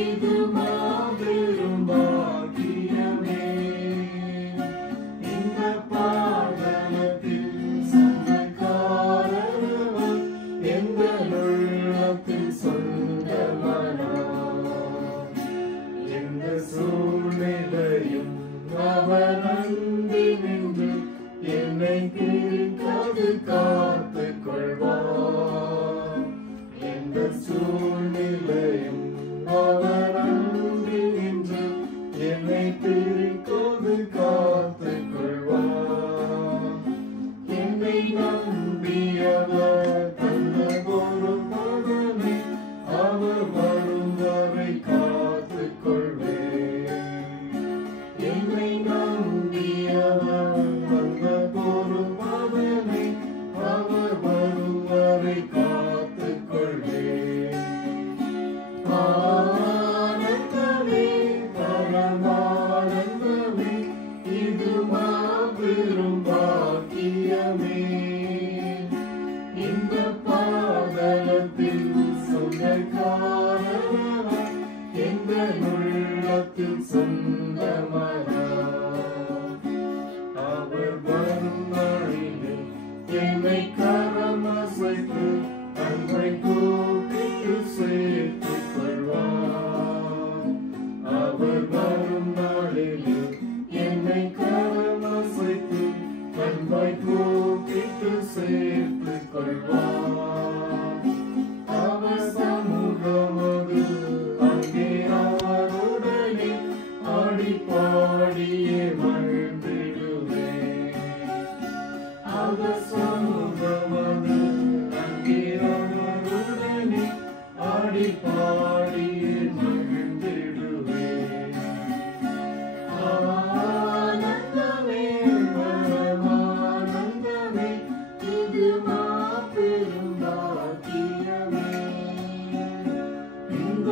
இது மாபெரும் பாக்கியமே. இந்த பாதலத்தில் சொந்தக்காரர் எங்கள் உள்ளத்தில் சொந்தமானார். எந்த சூழ்நிலையும் அவர் அண்டி நின்று என்னை பிரிக்காது காத்துக் கொள்வார். எந்த சூழ்நிலையும் அவர் அண்டி நின்று என்னை பிரிக்காது காத்துக் கொள்வார். என்னை நம்பியவர் தந்த ஒரு மகனை அவர் வரும் வரை காத்துக் கொள்வேன். என்னை நம்பியவர் தந்த ஒரு மகனை அவர் வரும் வரை காத்துக் கொள்வேன். ஆனந்தமே பரமானந்தமே இது மாபெரும் பாக்கியமே. இந்த பாதலத்தில் சொந்தக்காரர் எங்கள் உள்ளத்தில் சொந்தமானார். அவர் வரும் நாளிலே என்னை கரமசைத்து அன்பை கூப்பிட்டு சேர்த்துக் கொள்வார். அவர் வரும் நாளிலே என்னை கரமசைத்து அன்பை கூப்பிட்டு சேர்த்துக் கொள்வார். அவர் சமூகமது அங்கே அவருடனே ஆடி பாடியே மகிழ்ந்திடுவேன். அவர் சமூகமது அங்கே அவருடனே ஆடி பாடியே மகிழ்ந்திடுவேன். ஆனந்தமே பரமானந்தமே இது மாபெரும் பாக்கியமே. இந்த